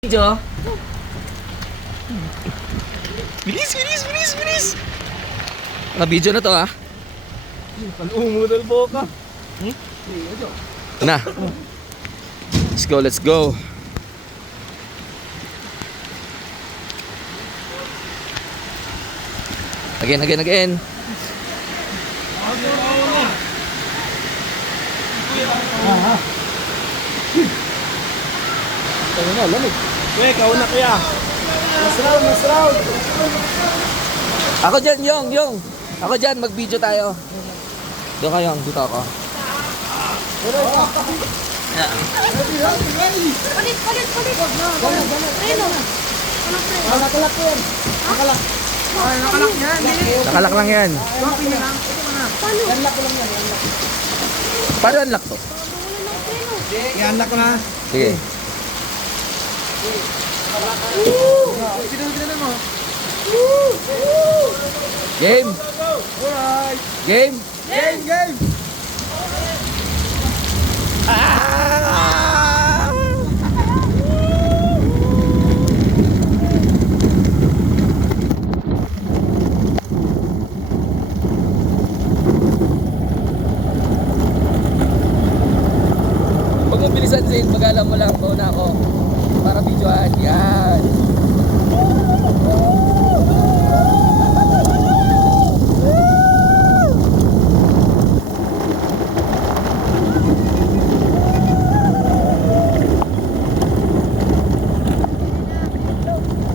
Video. Bilis. Video na to ah. Umudal po ka. Na. Let's go. Again. Tayo na, lamig. Kuya, kauna kuya. Mas round. Ako dyan, Yung. Ako dyan, mag-video tayo. Doon kayo, dito ako. Yeah. Palit. Preno. Anong preno? Nakalak yan. Nakalak. Ay, nakalak yan. Nakalak lang yan. Copy na lang. Paano? Unlock ko lang yan. Paano unlock to? Wala ng preno. I-unlock ko na. Sige. Sino mo? Game. Alright. Game. Game. Ah! Huwag mong bilisan, Zane. Magalang mo lang. Pauna ako. Para videoan. Yan.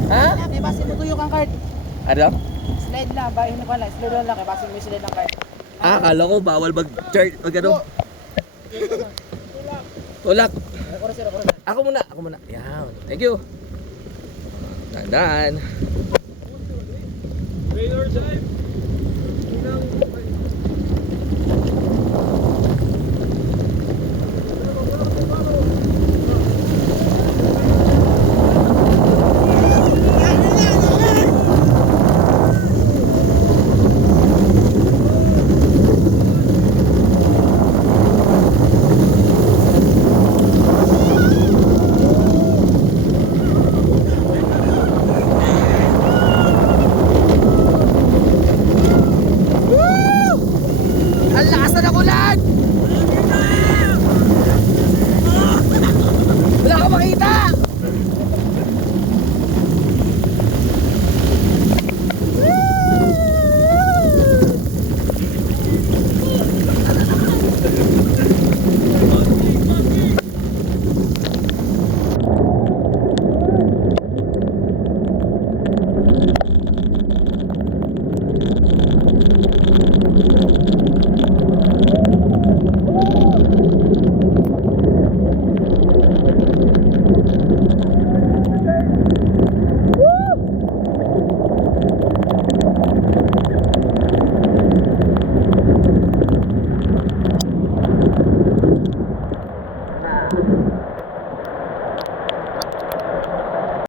Ha? Kaya basin mo tuyo kang card. Ano? Slide lang, bahin mo pala. Slide lang, kaya basin mo yung slide ng card. Ah, akala ko bawal mag-chart. Mag ano? Tulak. Ako muna. Yan. Thank you. Tandaan. Trailer drive.